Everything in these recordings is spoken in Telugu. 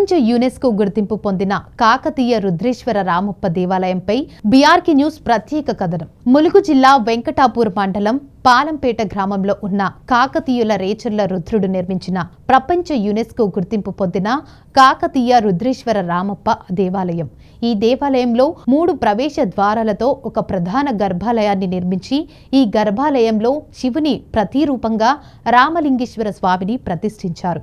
ప్రపంచ యునెస్కో గుర్తింపు పొందిన కాకతీయ రుద్రేశ్వర రామప్ప దేవాలయంపై బీఆర్కే న్యూస్ ప్రత్యేక కథనం. ములుగు జిల్లా వెంకటాపూర్ మండలం పాలంపేట గ్రామంలో ఉన్న కాకతీయుల రేచర్ల రుద్రుడు నిర్మించిన ప్రపంచ యునెస్కో గుర్తింపు పొందిన కాకతీయ రుద్రేశ్వర రామప్ప దేవాలయం. ఈ దేవాలయంలో 3 ప్రవేశ ద్వారాలతో ఒక ప్రధాన గర్భాలయాన్ని నిర్మించి ఈ గర్భాలయంలో శివుని ప్రతిరూపంగా రామలింగేశ్వర స్వామిని ప్రతిష్ఠించారు.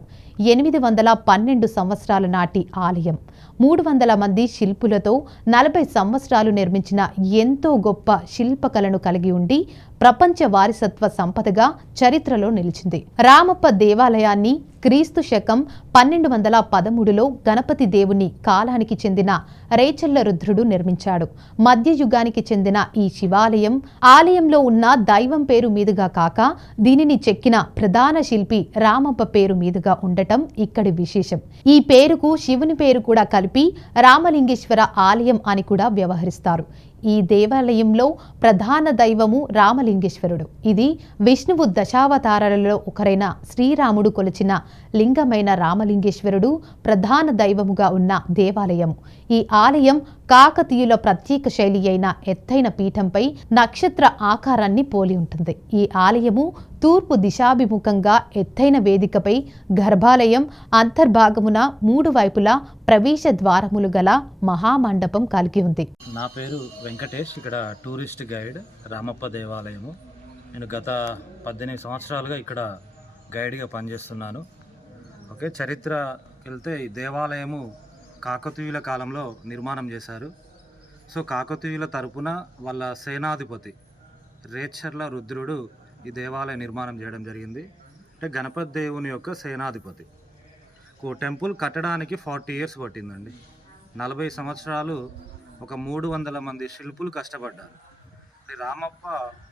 812 సంవత్సరాల నాటి ఆలయం 300 మంది శిల్పులతో 40 సంవత్సరాలు నిర్మించిన ఎంతో గొప్ప శిల్పకళను కలిగి ఉండి ప్రపంచ వారసత్వ సంపదగా చరిత్రలో నిలిచింది. రామప్ప దేవాలయాన్ని క్రీస్తు శకం 1213లో గణపతి దేవుని కాలానికి చెందిన రేచర్ల రుద్రుడు నిర్మించాడు. మధ్యయుగానికి చెందిన ఈ శివాలయం ఆలయంలో ఉన్న దైవం పేరు మీదుగా కాక దీనిని చెక్కిన ప్రధాన శిల్పి రామప్ప పేరు మీదుగా ఉండటం ఇక్కడి విశేషం. ఈ పేరుకు శివుని పేరు కూడా కలిపి రామలింగేశ్వర ఆలయం అని కూడా వ్యవహరిస్తారు. ఈ దేవాలయంలో ప్రధాన దైవము రామలింగేశ్వరుడు. ఇది విష్ణువు దశావతారాలలో ఒకరైన శ్రీరాముడు కొలిచిన లింగమైన రామలింగేశ్వరుడు ప్రధాన దైవముగా ఉన్న దేవాలయం. ఈ ఆలయం కాకతీయుల ప్రత్యేక శైలి అయిన ఎత్తైన పీఠంపై నక్షత్ర ఆకారాన్ని పోలి ఉంటుంది. ఈ ఆలయము తూర్పు దిశాభిముఖంగా ఎత్తైన వేదికపై గర్భాలయం అంతర్భాగమున 3 వైపులా ప్రవేశ ద్వారములు గల మహామండపం కలిగి ఉంది. నా పేరు వెంకటేష్, ఇక్కడ టూరిస్ట్ గైడ్ రామప్ప దేవాలయము. నేను గత 18 సంవత్సరాలుగా ఇక్కడ గైడ్గా పనిచేస్తున్నాను. ఓకే, చరిత్ర వెళ్తే ఈ దేవాలయము కాకతీయుల కాలంలో నిర్మాణం చేశారు. సో కాకతీయుల తరపున వాళ్ళ సేనాధిపతి రేచర్ల రుద్రుడు ఈ దేవాలయ నిర్మాణం చేయడం జరిగింది. అంటే గణపతి దేవుని యొక్క సేనాధిపతి. టెంపుల్ కట్టడానికి 40 ఇయర్స్ పట్టిందండి. 40 సంవత్సరాలు ఒక 300 మంది శిల్పులు కష్టపడ్డారు. రామప్ప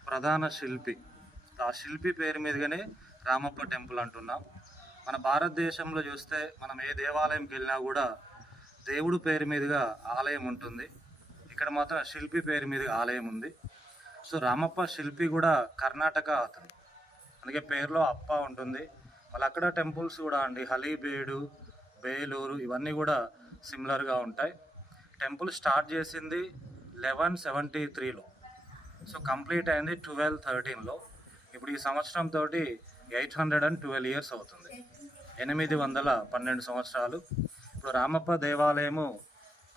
ప్రధాన శిల్పి. ఆ శిల్పి పేరు మీదుగానే రామప్ప టెంపుల్ అంటున్నాం. మన భారతదేశంలో చూస్తే మనం ఏ దేవాలయంకి వెళ్ళినా కూడా దేవుడు పేరు మీదుగా ఆలయం ఉంటుంది. ఇక్కడ మాత్రం శిల్పి పేరు మీదుగా ఆలయం ఉంది. సో రామప్ప శిల్పి కూడా కర్ణాటక అతను, అందుకే పేరులో అప్ప ఉంటుంది. వాళ్ళు అక్కడ టెంపుల్స్ కూడా అండి, హలీబేడు, బేలూరు ఇవన్నీ కూడా సిమిలర్గా ఉంటాయి. టెంపుల్ స్టార్ట్ చేసింది 1173లో, సో కంప్లీట్ అయింది 1213లో. ఇప్పుడు ఈ సంవత్సరంతో 812 ఇయర్స్ అవుతుంది. 812 సంవత్సరాలు. ఇప్పుడు రామప్ప దేవాలయము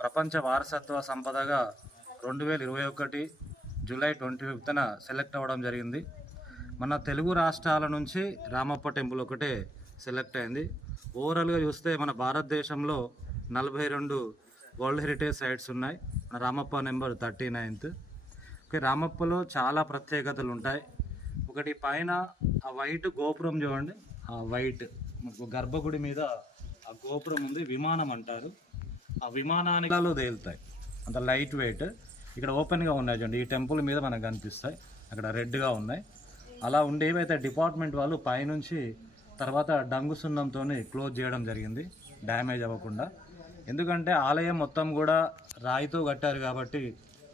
ప్రపంచ వారసత్వ సంపదగా 2021 జూలై 25న సెలెక్ట్ అవ్వడం జరిగింది. మన తెలుగు రాష్ట్రాల నుంచి రామప్ప టెంపుల్ ఒకటే సెలెక్ట్ అయింది. ఓవరాల్గా చూస్తే మన భారతదేశంలో 42 వరల్డ్ హెరిటేజ్ సైట్స్ ఉన్నాయి. మన రామప్ప నెంబర్ 39th. ఓకే, రామప్పలో చాలా ప్రత్యేకతలు ఉంటాయి. ఒకటి పైన ఆ వైట్ గోపురం చూడండి, ఆ వైట్ గర్భగుడి మీద ఆ గోపురం ఉంది, విమానం అంటారు. ఆ విమానానికి తేలుతాయి, అంత లైట్ వెయిట్. ఇక్కడ ఓపెన్గా ఉన్నాయి చూడండి, ఈ టెంపుల్ మీద మనకు కనిపిస్తాయి, అక్కడ రెడ్గా ఉన్నాయి. అలా ఉండేవైతే డిపార్ట్మెంట్ వాళ్ళు పైనుంచి తర్వాత డంగు సున్నంతో క్లోజ్ చేయడం జరిగింది, డ్యామేజ్ అవ్వకుండా. ఎందుకంటే ఆలయం మొత్తం కూడా రాయితో కట్టారు కాబట్టి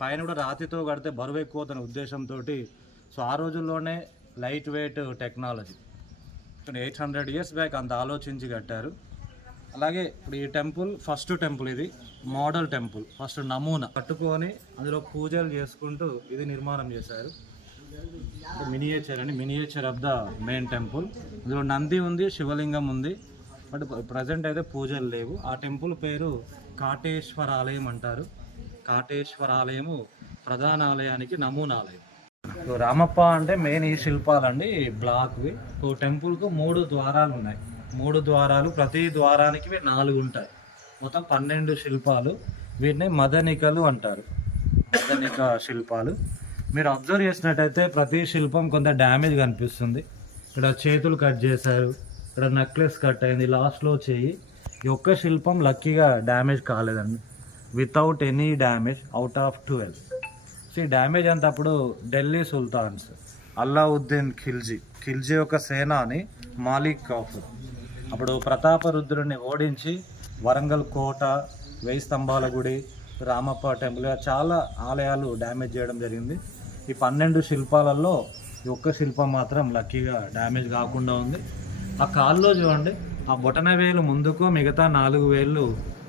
పైన కూడా రాతితో కడితే బరువు ఎక్కువ అనే ఉద్దేశంతో సో ఆ రోజుల్లోనే light weight technology 800 years back అంత ఆలోచించి కట్టారు. అలాగే ఇప్పుడు ఈ టెంపుల్ ఫస్ట్ టెంపుల్, ఇది మోడల్ టెంపుల్. ఫస్ట్ నమూనా కట్టుకొని అందులో పూజలు చేసుకుంటూ ఇది నిర్మాణం చేశారు. మినియేచర్ అని, miniature of the main temple. ఇందులో నంది ఉంది, శివలింగం ఉంది, బట్ ప్రజెంట్ అయితే పూజలు లేవు. ఆ టెంపుల్ పేరు కాటేశ్వర ఆలయం అంటారు. కాటేశ్వర ఆలయము ప్రధాన ఆలయానికి నమూనా ఆలయం. రామప్ప అంటే మెయిన్ ఈ శిల్పాలండి, బ్లాక్వి. టెంపుల్కు 3 ద్వారాలు ఉన్నాయి. 3 ద్వారాలు, ప్రతి ద్వారానికి 4 ఉంటాయి. మొత్తం 12 శిల్పాలు. వీటిని మదనికలు అంటారు, మదనిక శిల్పాలు. మీరు అబ్జర్వ్ చేసినట్టయితే ప్రతి శిల్పం కొంత డ్యామేజ్ కనిపిస్తుంది. ఇక్కడ చేతులు కట్ చేశారు, ఇక్కడ నెక్లెస్ కట్ అయింది, లాస్ట్లో చెయ్యి. ఈ ఒక్క శిల్పం లక్కీగా డ్యామేజ్ కాలేదండి, without any damage out of 12. So ఈ డ్యామేజ్ అంతా అప్పుడు ఢిల్లీ సుల్తాన్స్ అల్లావుద్దీన్ ఖిల్జీ యొక్క సేనాని మాలిక్ కాఫూర్ అప్పుడు ప్రతాపరుద్రుడిని ఓడించి వరంగల్ కోట, 1000 స్తంభాల గుడి, రామప్ప టెంపుల్ చాలా ఆలయాలు డ్యామేజ్ చేయడం జరిగింది. ఈ 12 శిల్పాలలో ఈ ఒక్క శిల్పం మాత్రం లక్కీగా డ్యామేజ్ కాకుండా ఉంది. ఆ కాల్లో చూడండి ఆ బొటన వేలు ముందుకు, మిగతా 4 వేళ్ళు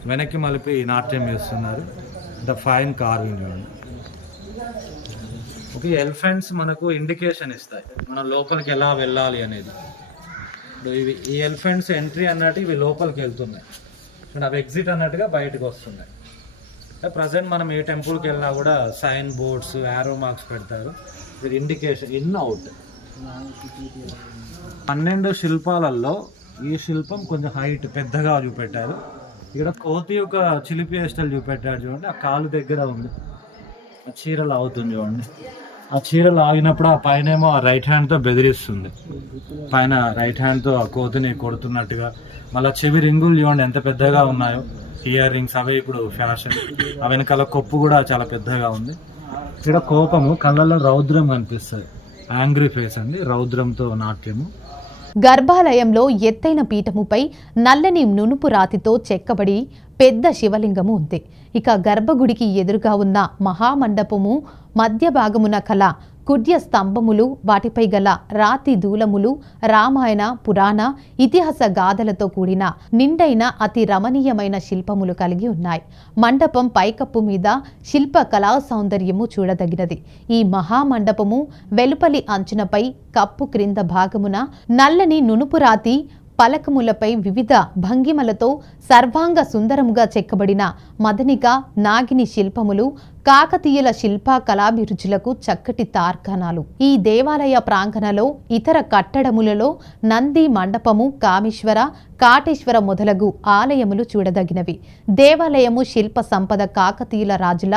వెనక్కి మలిపి నాట్యం చేస్తున్నారు. ద ఫైన్ కార్వింగ్ చూడండి. ఓకే, ఎలిఫెంట్స్ మనకు ఇండికేషన్ ఇస్తాయి మనం లోపలికి ఎలా వెళ్ళాలి అనేది. ఇప్పుడు ఈ ఎలిఫెంట్స్ ఎంట్రీ అన్నట్టు ఇవి లోపలికి వెళ్తున్నాయి, అవి ఎగ్జిట్ అన్నట్టుగా బయటకు వస్తున్నాయి. ప్రజెంట్ మనం ఏ టెంపుల్కి వెళ్ళినా కూడా సైన్ బోర్డ్స్, యారో మార్క్స్ పెడతారు, ఇది ఇండికేషన్ ఇన్ అవుట్. 12 శిల్పాలలో ఈ శిల్పం కొంచెం హైట్ పెద్దగా చూపెట్టారు. ఇక్కడ కోతి యొక్క చిలిపి వేస్టల్ చూపెట్టాడు చూడండి, ఆ కాలు దగ్గర ఉంది, ఆ చీరలు అవుతుంది చూడండి. ఆ చీరలు ఆగినప్పుడు ఆ పైన ఏమో ఆ రైట్ హ్యాండ్తో బెదిరిస్తుంది, పైన రైట్ హ్యాండ్తో ఆ కోతిని కొడుతున్నట్టుగా. మళ్ళీ చెవి రింగులు చూడండి ఎంత పెద్దగా ఉన్నాయో, ఇయర్ రింగ్స్ అవే ఇప్పుడు ఫ్యాషన్. ఆ వెనకాల కొప్పు కూడా చాలా పెద్దగా ఉంది. ఇక్కడ కోపము, కళ్ళల్లో రౌద్రం కనిపిస్తుంది, యాంగ్రీ ఫేస్ అండి, రౌద్రంతో నాట్యము. గర్భాలయంలో ఎత్తైన పీఠముపై నల్లని నునుపు రాతితో చెక్కబడి పెద్ద శివలింగము ఉంది. ఇక గర్భగుడికి ఎదురుగా ఉన్న మహామండపము మధ్య భాగమున కల కుడ్య స్తంభములు, వాటిపై గల రాతి దూలములు రామాయణ, పురాణ, ఇతిహాస గాథలతో కూడిన నిండైన అతి రమణీయమైన శిల్పములు కలిగి ఉన్నాయి. మండపం పైకప్పు మీద శిల్ప కళా సౌందర్యము చూడదగినది. ఈ మహామండపము వెలుపలి అంచునపై కప్పు క్రింద భాగమున నల్లని నునుపు రాతి పలకములపై వివిధ భంగిమలతో సర్వాంగ సుందరముగా చెక్కబడిన మదనిక, నాగిని శిల్పములు కాకతీయుల శిల్ప కళాభిరుచులకు చక్కటి తార్కాణాలు. ఈ దేవాలయ ప్రాంగణలో ఇతర కట్టడములలో నంది మండపము, కామేశ్వర, కాటేశ్వర మొదలగు ఆలయములు చూడదగినవి. దేవాలయము శిల్ప సంపద కాకతీయుల రాజుల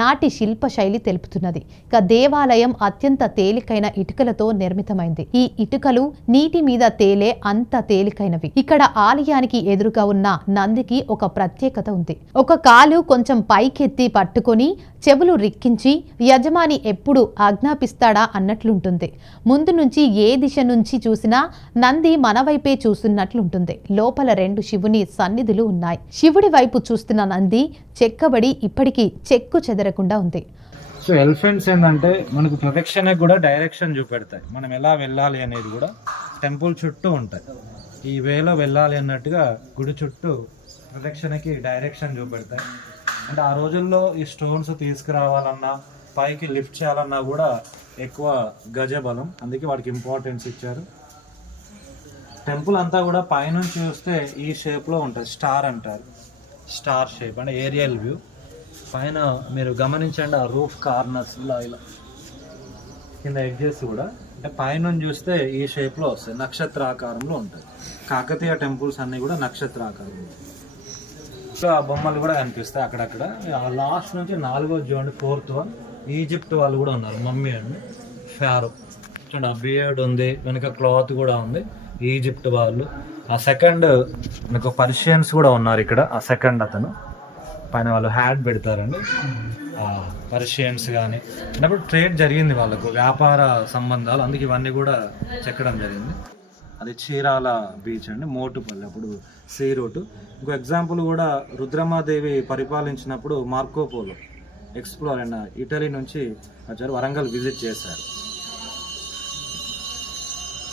నాటి శిల్ప శైలి తెలుపుతున్నది. ఇక దేవాలయం అత్యంత తేలికైన ఇటుకలతో నిర్మితమైంది. ఈ ఇటుకలు నీటి మీద తేలే అంత తేలికైనవి. ఇక్కడ ఆలయానికి ఎదురుగా ఉన్న నందికి ఒక ప్రత్యేకత ఉంది. ఒక కాలు కొంచెం పైకెత్తి పట్టుకొని చెవులు రిక్కించి యజమాని ఎప్పుడు ఆజ్ఞాపిస్తాడా అన్నట్లుంటుంది. ముందు నుంచి ఏ దిశ నుంచి చూసినా నంది మన వైపే చూస్తున్నట్లుంటుంది. లోపల 2 శివుని సన్నిధులు ఉన్నాయి. శివుడి వైపు చూస్తున్న నంది చెక్కబడి ఇప్పటికీ చెక్కు చెదరకుండా ఉంది. సో ఎలిఫెంట్స్ ఏంటంటే మనకు ప్రొటెక్షన్ కూడా డైరెక్షన్ చూపెడతాయి, మనం ఎలా వెళ్ళాలి అనేది కూడా టెంపుల్ చుట్టూ ఉంటాయి. ఈ వేలో వెళ్ళాలి అన్నట్టుగా గుడి చుట్టూ ప్రొటెక్షన్కి డైరెక్షన్ చూపెడతాయి. అంటే ఆ రోజుల్లో ఈ స్టోన్స్ తీసుకురావాలన్నా, పైకి లిఫ్ట్ చేయాలన్నా కూడా ఎక్కువ గజబలం, అందుకే వాడికి ఇంపార్టెన్స్ ఇచ్చారు. టెంపుల్ అంతా కూడా పైనుంచి చూస్తే ఈ షేప్లో ఉంటుంది, స్టార్ అంటారు, స్టార్ షేప్ అంటే ఏరియల్ వ్యూ. పైన మీరు గమనించండి, ఆ రూఫ్ కార్నర్స్ ఇలా కింద ఎడ్జెస్ కూడా అంటే పైనుంచి చూస్తే ఈ షేప్లో వస్తాయి, నక్షత్రాకారంలో ఉంటుంది. కాకతీయ టెంపుల్స్ అన్నీ కూడా నక్షత్రాకారంలో. సో ఆ బొమ్మలు కూడా కనిపిస్తాయి అక్కడక్కడ. ఆ లాస్ట్ నుంచి 4వ చూడండి, 4th వన్ ఈజిప్ట్ వాళ్ళు కూడా ఉన్నారు, మమ్మీ అండి, ఫారో చూడండి, ఆ బియర్డ్ ఉంది, వెనుక క్లాత్ కూడా ఉంది, ఈజిప్ట్ వాళ్ళు. ఆ సెకండ్ మనకు పర్షియన్స్ కూడా ఉన్నారు ఇక్కడ. ఆ సెకండ్ అతను పైన వాళ్ళు హ్యాట్ పెడతారండి, పర్షియన్స్ కానీ. అప్పుడు ట్రేడ్ జరిగింది వాళ్ళకు, వ్యాపార సంబంధాలు, అందుకే ఇవన్నీ కూడా చెక్కడం జరిగింది. అది చీరాల బీచ్ అండి, మోటుపల్లి, అప్పుడు సీ రూటు. ఇంకో ఎగ్జాంపుల్ కూడా రుద్రమాదేవి పరిపాలించినప్పుడు మార్కోపోలో ఎక్స్ప్లోర్ అయిన ఇటలీ నుంచి వచ్చారు, వరంగల్ విజిట్ చేశారు.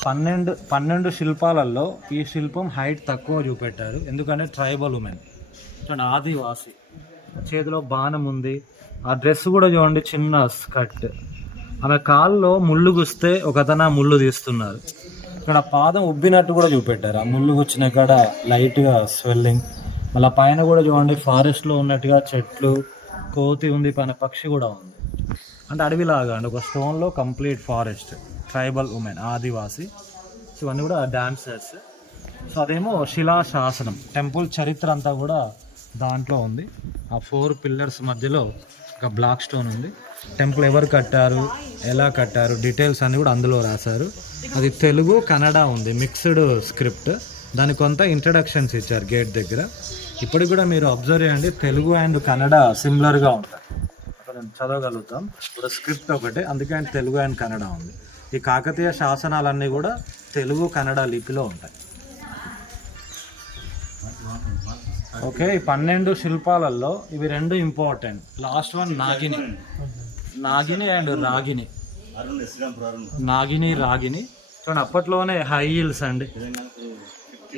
12 శిల్పాలలో ఈ శిల్పం హైట్ తక్కువ చూపెట్టారు, ఎందుకంటే ట్రైబల్ ఉమెన్ చూడండి, ఆదివాసి, చేతిలో బాణం ఉంది. ఆ డ్రెస్ కూడా చూడండి, చిన్న స్కర్ట్. ఆమె కాల్లో ముళ్ళు గుస్తే ఒకతను ముళ్ళు తీస్తున్నారు. ఇక్కడ పాదం ఉబ్బినట్టు కూడా చూపెట్టారు, ఆ ముళ్ళు గుచ్చిన కాడ లైట్గా స్వెల్లింగ్. మళ్ళీ పైన కూడా చూడండి, ఫారెస్ట్లో ఉన్నట్టుగా చెట్లు, కోతి ఉంది, పైన పక్షి కూడా ఉంది, అంటే అడవిలాగా అండి, ఒక స్టోన్లో కంప్లీట్ ఫారెస్ట్. ట్రైబల్ ఉమెన్, ఆదివాసి. సో ఇవన్నీ కూడా డాన్సర్స్. సో అదేమో శిలాశాసనం, టెంపుల్ చరిత్ర అంతా కూడా దాంట్లో ఉంది. ఆ 4 పిల్లర్స్ మధ్యలో ఒక బ్లాక్ స్టోన్ ఉంది. టెంపుల్ ఎవరు కట్టారు, ఎలా కట్టారు, డీటెయిల్స్ అన్నీ కూడా అందులో రాశారు. అది తెలుగు, కన్నడ ఉంది, మిక్స్డ్ స్క్రిప్ట్. దానికి కొంత ఇంట్రడక్షన్స్ ఇచ్చారు గేట్ దగ్గర. ఇప్పటికి కూడా మీరు అబ్జర్వ్ చేయండి, తెలుగు అండ్ కన్నడ సిమిలర్గా ఉంటాయి, అక్కడ చదవగలుగుతాం. ఇప్పుడు స్క్రిప్ట్ ఒకటే, అందుకే తెలుగు అండ్ కన్నడ ఉంది. ఈ కాకతీయ శాసనాలన్నీ కూడా తెలుగు, కన్నడ లిపిలో ఉంటాయి. ఓకే, ఈ 12 శిల్పాలలో ఇవి 2 important. Last one Nagini, Nagini and Ragini, Nagini Ragini చూడండి. అప్పట్లోనే హై హీల్స్ అండి,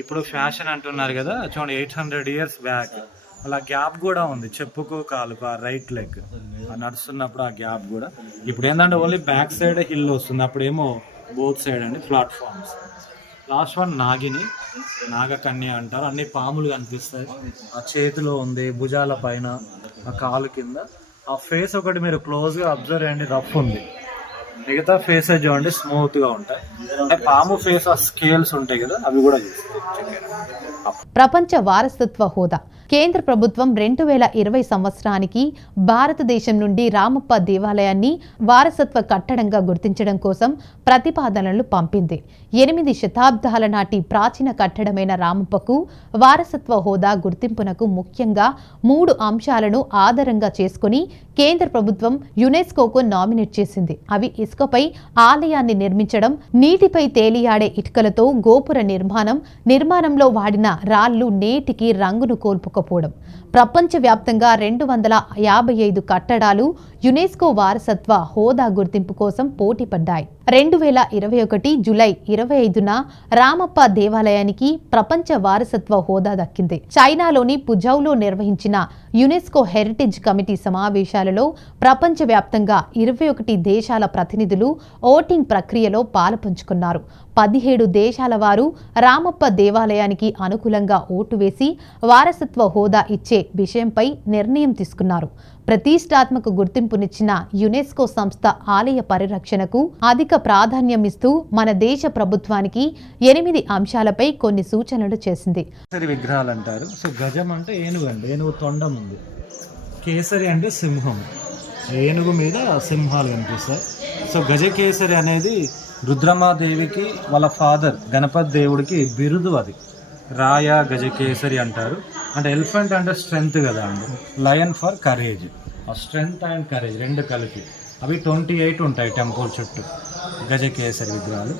ఇప్పుడు ఫ్యాషన్ అంటున్నారు కదా, చూడండి 800 ఇయర్స్ బ్యాక్ అలా గ్యాప్ కూడా ఉంది, చెప్పుకో కాలుకు ఆ రైట్ లెగ్ నడుస్తున్నప్పుడు ఆ గ్యాప్ కూడా. ఇప్పుడు ఏంటంటే ఓన్లీ బ్యాక్ సైడ్ హిల్ వస్తుంది, అప్పుడేమో బోత్ సైడ్ అండి ప్లాట్ఫామ్స్. లాస్ట్ వన్ నాగిని, నాగకన్య అంటారు. అన్ని పాములు కనిపిస్తాయి, ఆ చేతిలో ఉంది, భుజాల పైన, ఆ కాలు కింద. ఆ ఫేస్ ఒకటి మీరు క్లోజ్గా అబ్జర్వ్ చేయండి, రఫ్ ఉంది. మిగతా ఫేసెస్ చూడండి స్మూత్గా ఉంటాయి. అంటే పాము ఫేస్ ఆ స్కేల్స్ ఉంటాయి కదా, అవి కూడా చూస్తాయి. ప్రపంచ వారసత్వ హోదా కేంద్ర ప్రభుత్వం 2020 సంవత్సరానికి భారతదేశం నుండి రామప్ప దేవాలయాన్ని వారసత్వ కట్టడంగా గుర్తించడం కోసం ప్రతిపాదనలు పంపింది. 8 శతాబ్దాల నాటి ప్రాచీన కట్టడమైన రామప్పకు వారసత్వ హోదా గుర్తింపునకు ముఖ్యంగా 3 అంశాలను ఆధారంగా చేసుకుని కేంద్ర ప్రభుత్వం యునెస్కోకు నామినేట్ చేసింది. అవి ఇసుకపై ఆలయాన్ని నిర్మించడం, నీటిపై తేలియాడే ఇటుకలతో గోపుర నిర్మాణంలో వాడిన రాళ్లు నేటికి రంగును కోల్పోకపోవడం. ప్రపంచవ్యాప్తంగా 255 కట్టడాలు యునెస్కో వారసత్వ హోదా గుర్తింపు కోసం పోటీ పడ్డాయి. 2021 జూలై 25న రామప్ప దేవాలయానికి ప్రపంచ వారసత్వ హోదా దక్కింది. చైనాలోని పుజౌలో నిర్వహించిన యునెస్కో హెరిటేజ్ కమిటీ సమావేశాలలో ప్రపంచవ్యాప్తంగా 21 దేశాల ప్రతినిధులు ఓటింగ్ ప్రక్రియలో పాలుపంచుకున్నారు. 17 దేశాల వారు రామప్ప దేవాలయానికి అనుకూలంగా ఓటు వేసి వారసత్వ హోదా ఇచ్చే విషయంపై నిర్ణయం తీసుకున్నారు. ప్రతిష్టాత్మక గుర్తింపునిచ్చిన యునెస్కో సంస్థ ఆలయ పరిరక్షణకు అధిక ప్రాధాన్యం ఇస్తూ మన దేశ ప్రభుత్వానికి 8 అంశాలపై కొన్ని సూచనలు చేసింది. విగ్రహాలు అంటారు. సో గజం అంటే ఏనుగు అండి, ఏనుగు తొండం ఉంది. కేసరి అంటే సింహం, ఏనుగు మీద సింహాలు కనిపిస్తాయి. సో గజకేసరి అనేది రుద్రమాదేవికి వాళ్ళ ఫాదర్ గణపతి దేవుడికి బిరుదు, అది రాయ గజకేసరి అంటారు. అంటే ఎలిఫెంట్ అంటే స్ట్రెంగ్త్ కదా అండి, లయన్ ఫర్ కరేజ్. ఆ స్ట్రెంగ్త్ అండ్ కరేజ్ రెండు కలిపి అవి 28 ఉంటాయి టెంపుల్ చుట్టూ గజకేసరి విగ్రహాలు.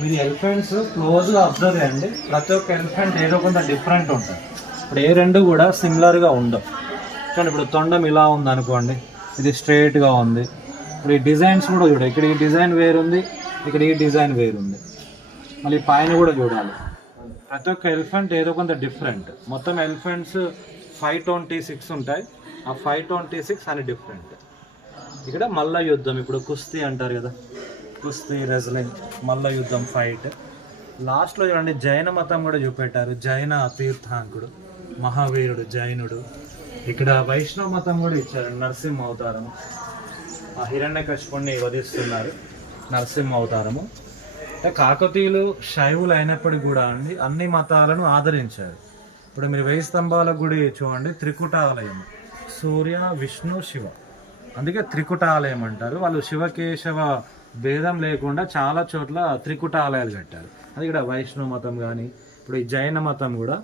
మీరు ఎలిఫెంట్స్ క్లోజ్గా అబ్జర్వ్ చేయండి, ప్రతి ఒక్క ఎలిఫెంట్ ఏదో కొంత డిఫరెంట్ ఉంటుంది. ఇప్పుడు ఏ రెండు కూడా సిమిలర్గా ఉండవు. కానీ ఇప్పుడు తొండం ఇలా ఉంది అనుకోండి, ఇది స్ట్రైట్గా ఉంది. ఇప్పుడు ఈ డిజైన్స్ కూడా చూడండి, ఇక్కడ ఈ డిజైన్ వేరుంది, ఇక్కడ ఈ డిజైన్ వేరుంది. మళ్ళీ పైన కూడా చూడాలి, ప్రతి ఒక్క ఎలిఫెంట్ ఏదో కొంత డిఫరెంట్. మొత్తం ఎలిఫెంట్స్ 526 ఉంటాయి, ఆ 526 అని డిఫరెంట్. ఇక్కడ మల్ల యుద్ధం, ఇప్పుడు కుస్తీ అంటారు కదా, కుస్తీ రెజ్లింగ్, మల్ల యుద్ధం ఫైట్. లాస్ట్లో చూడండి జైన మతం కూడా చూపెట్టారు, జైన తీర్థాంకుడు మహావీరుడు జైనుడు. ఇక్కడ వైష్ణవ మతం కూడా ఇచ్చారు, నరసింహ అవతారము. ఆ హిరణ్యకశిపుణ్ణి వధిస్తున్నారు, నరసింహ అవతారము. అంటే కాకతీయులు శైవులు అయినప్పటికీ కూడా అండి అన్ని మతాలను ఆదరించారు. ఇప్పుడు మీరు 1000 స్తంభాల గుడి చూడండి, త్రికుటాలయం, సూర్య విష్ణు శివ, అందుకే త్రికుటాలయం అంటారు. వాళ్ళు శివకేశవ భేదం లేకుండా చాలా చోట్ల త్రికుటాలయాలు కట్టారు. అది ఇక్కడ వైష్ణవ మతం కానీ, ఇప్పుడు ఈ జైన మతం కూడా.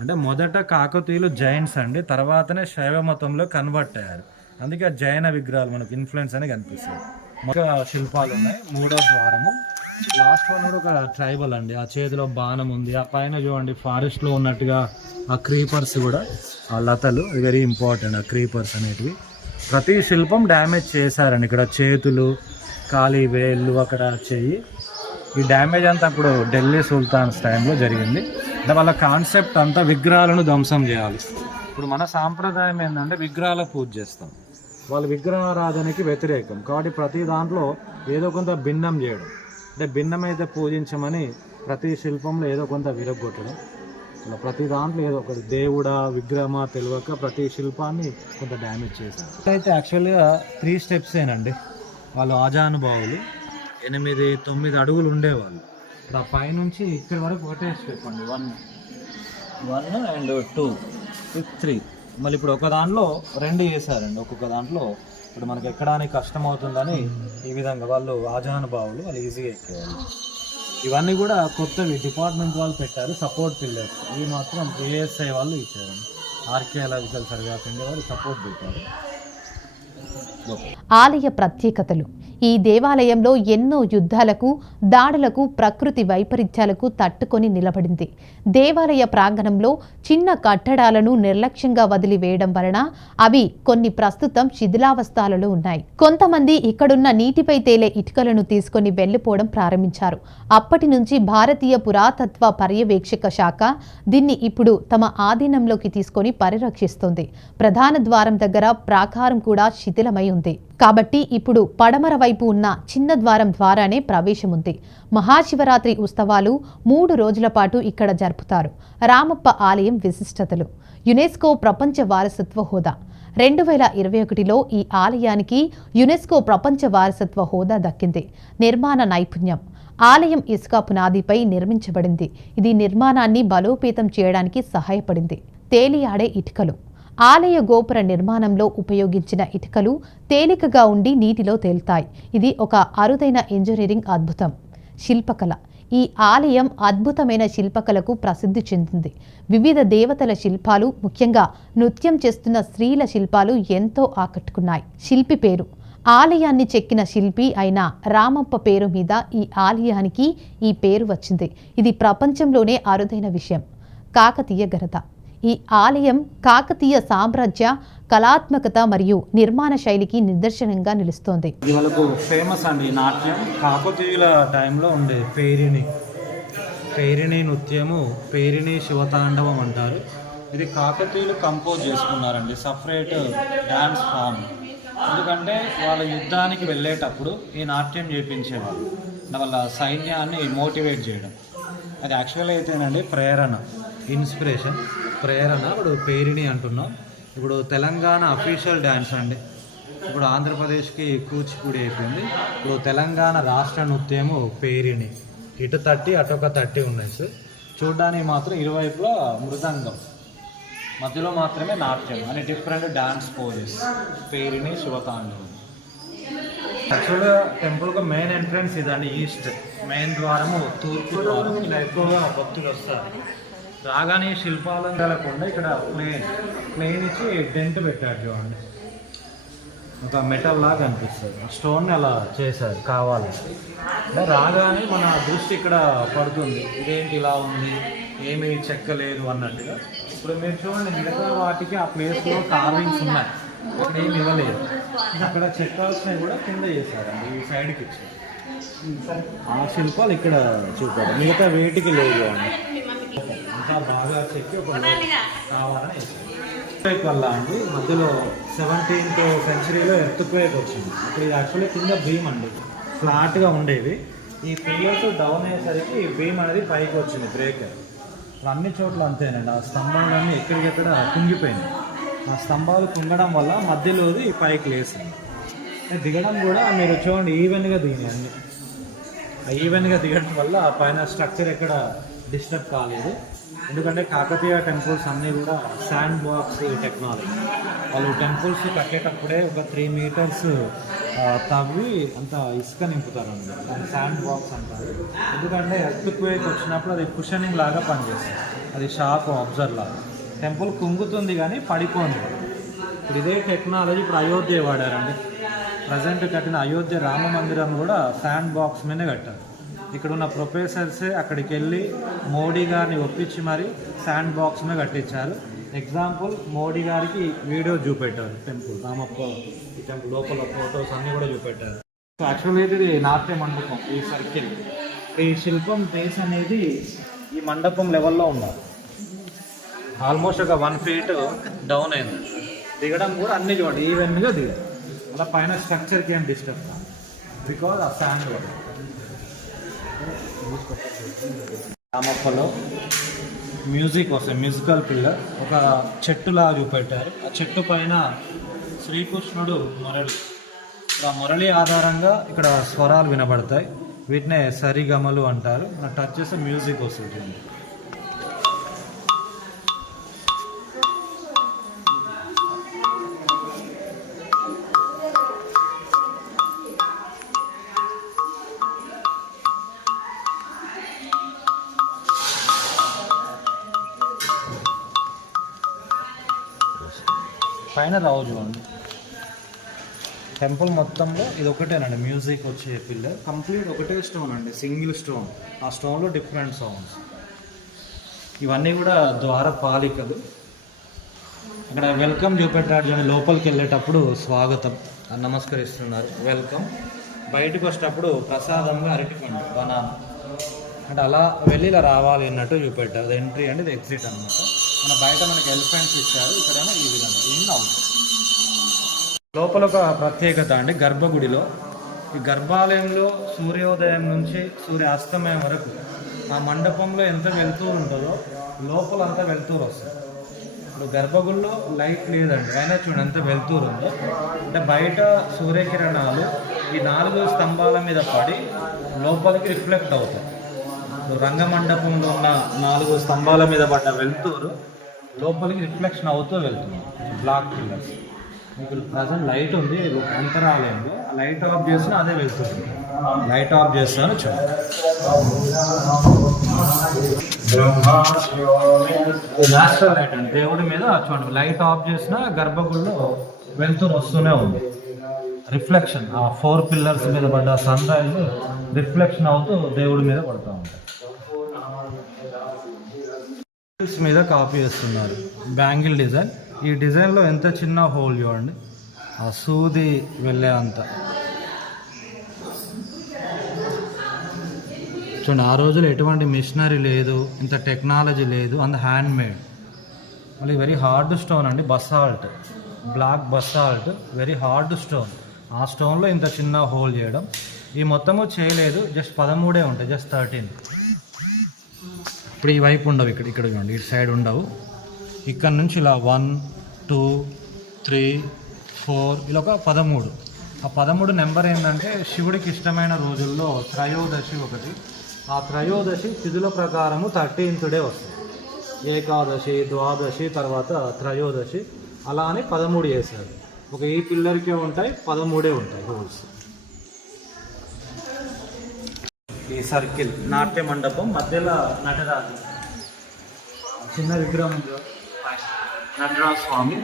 అంటే మొదట కాకతీయులు జైన్స్ అండి, తర్వాతనే శైవ మతంలో కన్వర్ట్ అయ్యారు. అందుకే జైన విగ్రహాలు మనకు ఇన్ఫ్లుయెన్స్ అని కనిపిస్తాయి. మొక్క శిల్పాలు ఉన్నాయి. 3వ ద్వారము, లాస్ట్ వన్ కూడా ఒక ట్రైబల్ అండి, ఆ చేతిలో బాణం ఉంది. ఆ పైన చూడండి ఫారెస్ట్లో ఉన్నట్టుగా ఆ క్రీపర్స్ కూడా, ఆ లతలు వెరీ ఇంపార్టెంట్. ఆ క్రీపర్స్ అనేటివి ప్రతి శిల్పం డ్యామేజ్ చేశారండి. ఇక్కడ చేతులు, కాలి వేళ్ళు, అక్కడ చెయ్యి. ఈ డ్యామేజ్ అంతా అప్పుడు ఢిల్లీ సుల్తాన్స్ టైంలో జరిగింది. అంటే వాళ్ళ కాన్సెప్ట్ అంతా విగ్రహాలను ధ్వంసం చేయాలి. ఇప్పుడు మన సాంప్రదాయం ఏంటంటే విగ్రహాల పూజ చేస్తాం, వాళ్ళు విగ్రహారాధనకి వ్యతిరేకం. కాబట్టి ప్రతి దాంట్లో ఏదో కొంత భిన్నం చేయడం, అంటే భిన్నమైతే పూజించమని ప్రతి శిల్పంలో ఏదో కొంత విరగొట్టడం. ఇలా ప్రతి దాంట్లో ఏదో ఒకటి దేవుడా విగ్రహమా తెలియక ప్రతి శిల్పాన్ని కొంత డ్యామేజ్ చేశారు. అయితే యాక్చువల్గా 3 స్టెప్స్ ఏనండి. వాళ్ళు ఆజానుభావులు 8-9 అడుగులు ఉండేవాళ్ళు. ఇప్పుడు ఆ పైనుంచి ఇక్కడి వరకు ఒకటే స్టెప్ అండి, 1 అండ్ 2 3. మళ్ళీ ఇప్పుడు ఒక దాంట్లో 2 చేశారండి. ఒక్కొక్క దాంట్లో ఇప్పుడు మనకి ఎక్కడానికి కష్టం అవుతుందని ఈ విధంగా వాళ్ళు ఆజానుభావులు, వాళ్ళు ఈజీగా ఎక్కేవాళ్ళు. ఇవన్నీ కూడా కొత్తవి డిపార్ట్మెంట్ వాళ్ళు పెట్టారు, సపోర్ట్ పిల్లర్స్. ఇవి మాత్రం ఏఎస్ఐ వాళ్ళు ఇచ్చారు, ఆర్కియాలజికల్ సర్వే ఆఫ్ ఇండియా వాళ్ళు సపోర్ట్ పెట్టారు. ఆలయ ప్రత్యేకతలు. ఈ దేవాలయంలో ఎన్నో యుద్ధాలకు, దాడులకు, ప్రకృతి వైపరీత్యాలకు తట్టుకొని నిలబడింది. దేవాలయ ప్రాంగణంలో చిన్న కట్టడాలను నిర్లక్ష్యంగా వదిలివేయడం వలన అవి కొన్ని ప్రస్తుతం శిథిలావస్థలలో ఉన్నాయి. కొంతమంది ఇక్కడున్న నీటిపై తేలే ఇటుకలను తీసుకొని వెళ్లిపోవడం ప్రారంభించారు. అప్పటి నుంచి భారతీయ పురాతత్వ పర్యవేక్షక శాఖ దీన్ని ఇప్పుడు తమ ఆధీనంలోకి తీసుకొని పరిరక్షిస్తోంది. ప్రధాన ద్వారం దగ్గర ప్రాకారం కూడా శిథిలమై ఉంది. కాబట్టి ఇప్పుడు పడమర వైపు ఉన్న చిన్న ద్వారం ద్వారానే ప్రవేశం ఉంది. మహాశివరాత్రి ఉత్సవాలు 3 రోజుల పాటు ఇక్కడ జరుపుతారు. రామప్ప ఆలయం విశిష్టతలు. యునెస్కో ప్రపంచ వారసత్వ హోదా. 2021లో ఈ ఆలయానికి యునెస్కో ప్రపంచ వారసత్వ హోదా దక్కింది. నిర్మాణ నైపుణ్యం. ఆలయం ఇసుక పునాదిపై నిర్మించబడింది. ఇది నిర్మాణాన్ని బలోపేతం చేయడానికి సహాయపడింది. తేలియాడే ఇటుకలు. ఆలయ గోపుర నిర్మాణంలో ఉపయోగించిన ఇటుకలు తేలికగా ఉండి నీటిలో తేలుతాయి. ఇది ఒక అరుదైన ఇంజనీరింగ్ అద్భుతం. శిల్పకళ. ఈ ఆలయం అద్భుతమైన శిల్పకళకు ప్రసిద్ధి చెందింది. వివిధ దేవతల శిల్పాలు, ముఖ్యంగా నృత్యం చేస్తున్న స్త్రీల శిల్పాలు ఎంతో ఆకట్టుకున్నాయి. శిల్పి పేరు. ఆలయాన్ని చెక్కిన శిల్పి అయిన రామప్ప పేరు మీద ఈ ఆలయానికి ఈ పేరు వచ్చింది. ఇది ప్రపంచంలోనే అరుదైన విషయం. కాకతీయ ఘనత. ఈ ఆలయం కాకతీయ సామ్రాజ్య కళాత్మకత మరియు నిర్మాణ శైలికి నిదర్శనంగా నిలుస్తోంది. ఇది వాళ్ళకు ఫేమస్ అండి ఈ నాట్యం. కాకతీయుల టైంలో ఉండే పేరిణి నృత్యము, పేరిణి శివతాండవం అంటారు. ఇది కాకతీయులు కంపోజ్ చేసుకున్నారండి, సపరేట్ డ్యాన్స్ ఫామ్. ఎందుకంటే వాళ్ళ యుద్ధానికి వెళ్ళేటప్పుడు ఈ నాట్యం చేయించేవాళ్ళు, వాళ్ళ సైన్యాన్ని మోటివేట్ చేయడం. అది యాక్చువల్గా అయితేనండి ప్రేరణ, ఇన్స్పిరేషన్, ప్రేరణ. ఇప్పుడు పేరిణి అంటున్నాం. ఇప్పుడు తెలంగాణ అఫీషియల్ డ్యాన్స్ అండి. ఇప్పుడు ఆంధ్రప్రదేశ్కి కూచిపూడి అయిపోయింది. ఇప్పుడు తెలంగాణ రాష్ట్ర నృత్యము పేరిణి. ఇటు 30 అటొక 30 ఉన్నాయి సార్. చూడడానికి మాత్రం ఇరువైపులా మృదంగం, మధ్యలో మాత్రమే నాట్యం అని డిఫరెంట్ డాన్స్ పోజెస్. పేరిణి శివతాండవం. యాక్చువల్గా టెంపుల్కి మెయిన్ ఎంట్రన్స్ ఇదండి, ఈస్ట్ మెయిన్ ద్వారము, తూర్పు ద్వారం. ఇలా ఎక్కువగా భక్తులు వస్తారు. రాగానే శిల్పాలను కలగకుండా ఇక్కడ ప్లేన్ ఇచ్చి డెంట్ పెట్టారు చూడండి. ఒక మెటల్ లాగా అనిపిస్తుంది. స్టోన్ అలా చేశారు కావాలి. రాగానే మన దృష్టి ఇక్కడ పడుతుంది, ఇదేంటి ఇలా ఉంది, ఏమీ చెక్కలేదు అన్నట్టుగా. ఇప్పుడు మీరు చూడండి, మిగతా వాటికి ఆ ప్లేస్లో కార్వింగ్స్ ఉన్నాయి, ఏమి ఇవ్వలేదు. అక్కడ చెక్కాల్సినవి కూడా కింద చేశారండి, ఈ సైడ్కి ఇచ్చి. ఆ శిల్పాలు ఇక్కడ చూపారు, మిగతా వేటికి లేదు అండి. ఇంకా బాగా చెక్కి ఒక కావాలని ఎర్త్క్వేక్ వల్ల అండి మధ్యలో 17th centuryలో ఎర్త్క్వేక్ వచ్చింది. అప్పుడు ఇది యాక్చువల్లీ కింద బీమ్ అండి, ఫ్లాట్గా ఉండేది. ఈ పిల్లర్స్ డౌన్ అయ్యేసరికి ఈ బీమ్ అనేది పైకి వచ్చింది, బ్రేకర్. అన్ని చోట్ల అంతేనండి, ఆ స్తంభాలన్నీ ఎక్కడికెక్కడ కుంగిపోయినాయి. ఆ స్తంభాలు కుంగడం వల్ల మధ్యలోది పైకి లేసింది. దిగడం కూడా మీరు చూడండి ఈవెన్గా దిగింది. ఈవెన్గా దిగడం వల్ల ఆ పైన స్ట్రక్చర్ ఎక్కడ డిస్టర్బ్ కాలేదు. ఎందుకంటే కాకతీయ టెంపుల్స్ అన్నీ కూడా శాండ్ బాక్స్ టెక్నాలజీ. వాళ్ళు టెంపుల్స్ కట్టేటప్పుడే ఒక 3 meters తవ్వి అంత ఇసుక నింపుతారు అండి, శాండ్ బాక్స్ అంటారు. ఎందుకంటే ఎర్త్క్వేక్ వచ్చినప్పుడు అది కుషనింగ్ లాగా పనిచేస్తుంది, అది షాక్ అబ్జర్వ్ లాగా. టెంపుల్ కుంగుతుంది కానీ పడిపోయింది. ఇప్పుడు ఇదే టెక్నాలజీ ఇప్పుడు అయోధ్య వాడారండి. ప్రజెంట్ కట్టిన అయోధ్య రామ మందిరం కూడా శాండ్ బాక్స్ మీదే కట్టారు. ఇక్కడ ఉన్న ప్రొఫెసర్సే అక్కడికి వెళ్ళి మోడీ గారిని ఒప్పించి మరి శాండ్ బాక్స్ మీద కట్టించారు. ఎగ్జాంపుల్, మోడీ గారికి వీడియో చూపెట్టారు టెంపుల్, రామప్ప ఈ టెంపుల్ లోపల ఫొటోస్ అన్నీ కూడా చూపెట్టారు. సో యాక్చువల్గా ఇది నాట్య మండపం, ఈ సర్కిల్. ఈ శిల్పం బేస్ అనేది ఈ మండపం లెవెల్లో ఉండాలి. ఆల్మోస్ట్ ఒక 1 feet డౌన్ అయింది. దిగడం కూడా అన్ని చూడండి ఈవెన్గా దిగారు. అలా పైన స్ట్రక్చర్కి ఏం డిస్టర్బ్ కాదు, బికాజ్ ఆ శాండ్ వల్ల. రామప్పలో మ్యూజిక్ వస్తాయి, మ్యూజికల్ పిల్లర్ ఒక చెట్టులా చూపెట్టారు. ఆ చెట్టు పైన శ్రీకృష్ణుడు మురళి, ఆ మురళి ఆధారంగా ఇక్కడ స్వరాలు వినబడతాయి. వీటినే సరిగమలు అంటారు. మనం టచ్ చేస్తే మ్యూజిక్ వస్తుంది. పైన రావు చూడండి. టెంపుల్ మొత్తంలో ఇది ఒకటేనండి మ్యూజిక్ వచ్చే పిల్లర్, కంప్లీట్ ఒకటే స్టోన్ అండి, సింగిల్ స్టోన్. ఆ స్టోన్లో డిఫరెంట్ సౌండ్స్. ఇవన్నీ కూడా ద్వారపాలికలు. అక్కడ వెల్కమ్ చూపెట్టాడు చూడండి, లోపలికి వెళ్ళేటప్పుడు స్వాగతం నమస్కరిస్తున్నారు, వెల్కమ్. బయటకు వచ్చేటప్పుడు ప్రసాదంగా అరటిపండు, బనానా. అంటే అలా వెళ్ళి ఇలా రావాలి అన్నట్టు చూపెట్టారు. అది ఎంట్రీ అండి, ఇది ఎగ్జిట్ అనమాట. మన బయట మనకి ఎలిఫెంట్స్ ఇచ్చారు, ఇక్కడేమో ఈ విధంగా ఇన్ అవుట్. లోపల ఒక ప్రత్యేకత అండి, గర్భగుడిలో ఈ గర్భాలయంలో సూర్యోదయం నుంచి సూర్యాస్తమయం వరకు ఆ మండపంలో ఎంత వెలుతురు ఉంటుందో లోపల అంతా వెలుతురు వస్తుంది. ఇప్పుడు గర్భగుడిలో లైట్ లేదండి, అయినా చూడండి ఎంత వెలుతురు ఉందో. అంటే బయట సూర్యకిరణాలు ఈ 4 స్తంభాల మీద పడి లోపలికి రిఫ్లెక్ట్ అవుతాయి. రంగమండపంలో ఉన్న 4 స్తంభాల మీద పడ్డ వెలుతురు లోపలికి రిఫ్లెక్షన్ అవుతూ వెళ్తుంది. Black pillars. ఇప్పుడు ప్రజెంట్ లైట్ ఉంది, అంతరాలయంలో ఆ లైట్ ఆఫ్ చేసినా అదే వెళ్తుంది. లైట్ ఆఫ్ చేస్తాను చూడండి. నేచురల్ లైట్ అండి, దేవుడి మీద చూడండి లైట్ ఆఫ్ చేసినా గర్భగుడిలో వెళ్తురు వస్తూనే ఉంది. రిఫ్లెక్షన్ ఆ 4 పిల్లర్స్ మీద పడ్డ సన్ రైజ్ రిఫ్లెక్షన్ అవుతూ దేవుడి మీద పడుతూ ఉంటాయి. మీద కాపీ చేస్తున్నారు బ్యాంగిల్ డిజైన్. ఈ డిజైన్లో ఎంత చిన్న హోల్ చూడండి, ఆ సూది వెళ్ళే అంత. చూడండి, ఆ రోజులు ఎటువంటి మిషనరీ లేదు, ఇంత టెక్నాలజీ లేదు, అంత హ్యాండ్ మేడ్. మళ్ళీ వెరీ హార్డ్ స్టోన్ అండి, basalt, black basalt, very hard stone. ఆ స్టోన్లో ఇంత చిన్న హోల్ చేయడం. ఈ మొత్తము చేయలేదు, జస్ట్ 13 ఉంటాయి, జస్ట్ 13. ఇప్పుడు ఈ వైపు ఉండవు, ఇక్కడ చూడండి, ఇటు సైడ్ ఉండవు. ఇక్కడ నుంచి ఇలా 1 2 3 4 ఇలా ఒక 13. ఆ 13 నెంబర్ ఏంటంటే శివుడికి ఇష్టమైన రోజుల్లో త్రయోదశి ఒకటి. ఆ త్రయోదశి తిథుల ప్రకారము 13th డే వస్తుంది. ఏకాదశి, ద్వాదశి, తర్వాత త్రయోదశి, అలా అని 13 చేశారు. ఒక ఈ పిల్లర్కే ఉంటాయి, 13 ఉంటాయి హోల్స్. ఈ సర్కిల్ నాట్య మండపం మధ్యలో నటరాజు చిన్న విగ్రహం, నటరాజు స్వామి.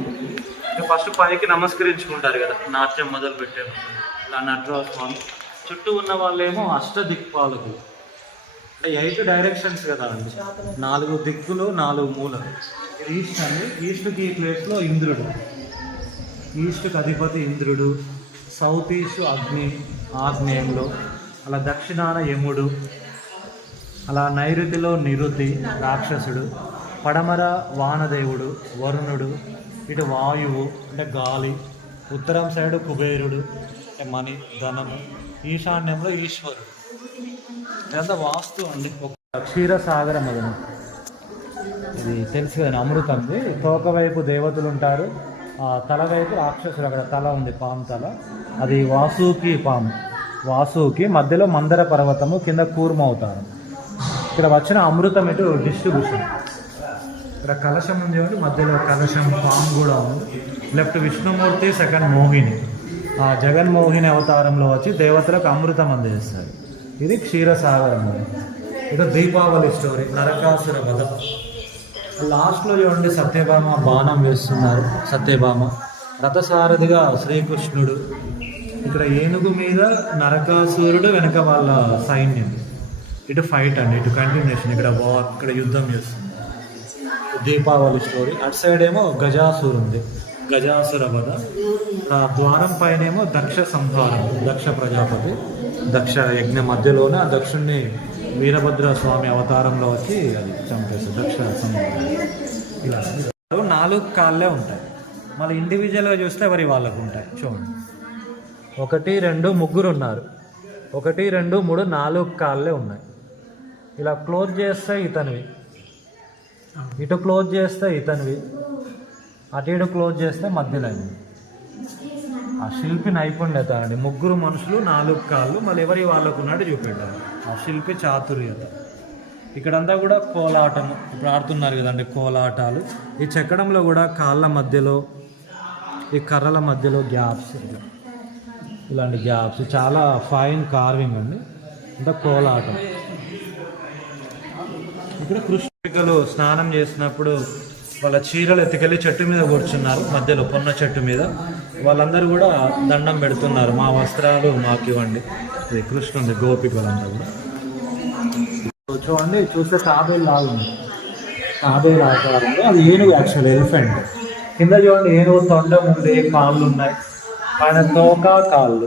ఫస్ట్ పైకి నమస్కరించుకుంటారు కదా నాట్యం మొదలు పెట్టారు, ఇలా నటరాజు స్వామి. చుట్టూ ఉన్న వాళ్ళేమో అష్టదిక్పాలకులు, అంటే 8 డైరెక్షన్స్ కదా అండి, 4 దిక్కులు 4 మూలలు. ఇది ఈస్ట్ అండి. ఈస్ట్కి ఈ ప్లేస్లో ఇంద్రుడు, ఈస్ట్కి అధిపతి ఇంద్రుడు. సౌత్ ఈస్ట్ అగ్ని ఆగ్నేయంలో, అలా దక్షిణాన యముడు, అలా నైరుతిలో నిరుతి రాక్షసుడు, పడమర వానదేవుడు వరుణుడు, ఇటు వాయువు అంటే గాలి, ఉత్తరం సైడు కుబేరుడు అంటే మణి ధనము, ఈశాన్యంలో ఈశ్వరుడు. ఇదంతా వాస్తు అండి. క్షీరసాగర మదనం, ఇది తెలుసు కదా అమృతంది. తోక వైపు దేవతలు ఉంటారు, తల వైపు రాక్షసుడు. అక్కడ తల ఉంది, పాము తల, అది వాసుకి పాము. వాసుకి మధ్యలో మందర పర్వతము, కింద కూర్మ అవుతారు. ఇక్కడ వచ్చిన అమృతం ఇటు డిస్ట్రిబ్యూషన్. ఇక్కడ కలశం ఉంది కాబట్టి మధ్యలో కలశం, పాము కూడా ఉంది. Left Vishnumurthy, second Mohini. ఆ జగన్మోహిని అవతారంలో వచ్చి దేవతలకు అమృతం అందజేస్తారు. ఇది క్షీరసాగరం. ఇక దీపావళి స్టోరీ, నరకాసుర వధ. లాస్ట్లో చూడండి సత్యభామ బాణం వేస్తున్నారు. సత్యభామ రథసారథిగా శ్రీకృష్ణుడు. ఇక్కడ ఏనుగు మీద నరకాసురుడు, వెనక వాళ్ళ సైన్యం. ఇటు ఫైట్ అండి, ఇటు కంటిన్యూషన్, ఇక్కడ వార్, ఇక్కడ యుద్ధం చేస్తుంది. దీపావళి స్టోరీ. అటు సైడ్ ఏమో గజాసురు ఉంది, గజాసుర వధ. ఆ ద్వారం పైన ఏమో దక్ష సంహారం, దక్ష ప్రజాపతి. దక్ష యజ్ఞ మధ్యలోనే ఆ దక్షుణ్ణి వీరభద్ర స్వామి అవతారంలో వచ్చి అది చంపేస్తారు, దక్ష సంహారం. ఇలా 4 కాళ్ళే ఉంటాయి. మళ్ళీ ఇండివిజువల్గా చూస్తే ఎవరి వాళ్ళకు ఉంటాయి. చూడండి, 1 2 3 ఉన్నారు, 1 2 3 4 కాళ్ళే ఉన్నాయి. ఇలా క్లోజ్ చేస్తే ఇతనివి, ఇటు క్లోజ్ చేస్తే ఇతనివి, అటు ఇటు క్లోజ్ చేస్తే మధ్యలో. ఆ శిల్పి నైపుణ్యత అండి. 3 మనుషులు 4 కాళ్ళు, మళ్ళీ ఎవరి వాళ్ళకు ఉన్నట్టు చూపెట్టారు. ఆ శిల్పి చాతుర్యత. ఇక్కడంతా కూడా కోలాటము, ఇప్పుడు ఆడుతున్నారు కదండి కోలాటాలు. ఈ చెక్కడంలో కూడా కాళ్ళ మధ్యలో, ఈ కర్రల మధ్యలో గ్యాప్స్, ఇలాంటి గ్యాప్స్, చాలా ఫైన్ కార్వింగ్ అండి. అంతా కోలాటం. ఇక్కడ కృష్ణికలు స్నానం చేసినప్పుడు వాళ్ళ చీరలు ఎత్తుకెళ్ళి చెట్టు మీద కూర్చున్నారు, మధ్యలో పొన్న చెట్టు మీద. వాళ్ళందరూ కూడా దండం పెడుతున్నారు, మా వస్త్రాలు మాకు ఇవ్వండి. ఇది కృష్ణుడి గోపికలంతా కూడా చూడండి. చూస్తే తాబేలు లాగా ఉంది, తాబేలు ఆకారంలో. అది ఏనుగు, యాక్చువల్ ఎలిఫెంట్. కింద చూడండి ఏనుగు తొండం ఉంది, కాళ్ళు ఉన్నాయి, ఆయన తోక కాళ్ళు.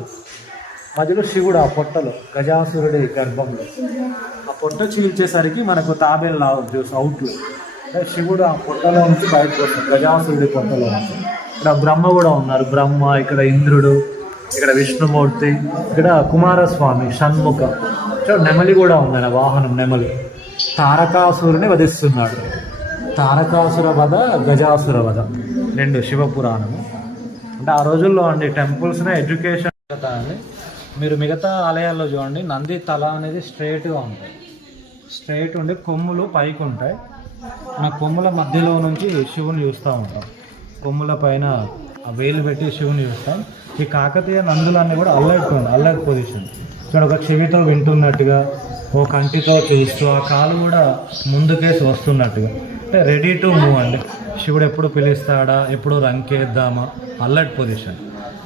మధ్యలో శివుడు ఆ పొట్టలో, గజాసురుడి గర్భంలో ఆ పొట్ట చీల్చేసరికి మనకు తాబేలు లాగా చూసి అవుట్లు. అంటే శివుడు ఆ పొట్టలో నుంచి బయటకు వస్తాడు, గజాసురుడి పొట్టలో నుంచి. ఇక్కడ బ్రహ్మ కూడా ఉన్నారు, బ్రహ్మ, ఇక్కడ ఇంద్రుడు, ఇక్కడ విష్ణుమూర్తి, ఇక్కడ కుమారస్వామి, షణ్ముఖ. నెమలి కూడా ఉందన్న వాహనం, నెమలి. తారకాసురుని వధిస్తున్నాడు. తారకాసుర వధ, గజాసుర వధ, రెండు శివపురాణము. అంటే ఆ రోజుల్లో అండి టెంపుల్స్ని ఎడ్యుకేషన్ అని. మీరు మిగతా ఆలయాల్లో చూడండి, నంది తల అనేది స్ట్రైట్గా ఉంటుంది, స్ట్రైట్ ఉండి కొమ్ములు పైకి ఉంటాయి. మన కొమ్ముల మధ్యలో నుంచి శివుని చూస్తూ ఉంటాం, కొమ్ముల పైన ఆ వేలు పెట్టి శివుని చూస్తాం. ఈ కాకతీయ నందులన్నీ కూడా అల్లర్ట్ పొజిషన్. ఇక్కడ ఒక చెవితో వింటున్నట్టుగా, ఓ కంటితో చూస్తూ, ఆ కాలు కూడా ముందుకేసి వస్తున్నట్టుగా, అంటే రెడీ టు మూవ్ అండి. శివుడు ఎప్పుడు పిలుస్తాడా, ఎప్పుడు రంకేద్దామా, అల్లర్ట్ పొజిషన్.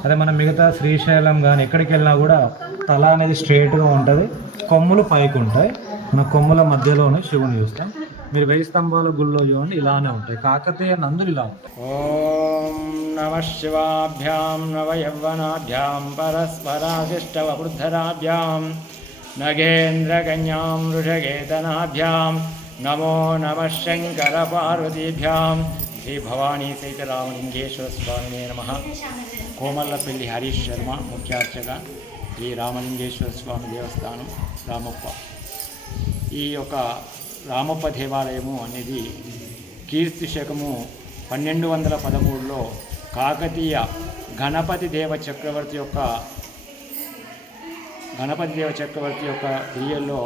అదే మనం మిగతా శ్రీశైలం కానీ ఎక్కడికి వెళ్ళినా కూడా తల అనేది స్ట్రైట్గా ఉంటుంది, కొమ్ములు పైకి ఉంటాయి. మన కొమ్ముల మధ్యలోనే శివుని చూస్తాం. మీరు 1000 స్తంభాల గుళ్ళో చూడండి ఇలానే ఉంటాయి. కాకతీయ నందులు ఇలా ఉంటాయి. ఓం నమ శివాభ్యాం నవయవ్వనాభ్యాం పరస్పరాశిష్టవృద్ధరాభ్యాం నగేంద్రకన్యాం వృషగేతనాభ్యాం నమో నమ శంకర పార్వతీభ్యాం. శ్రీ భవానీ సీతారామలింగేశ్వర స్వామినే నమః. కోమల్లపల్లి హరీష్ శర్మ ముఖ్యార్చక, శ్రీ రామలింగేశ్వర స్వామి దేవస్థానం రామప్ప. ఈ యొక్క రామప్ప దేవాలయము అనేది కీర్తి శకము 1213లో కాకతీయ గణపతి దేవ చక్రవర్తి యొక్క ప్రియల్లో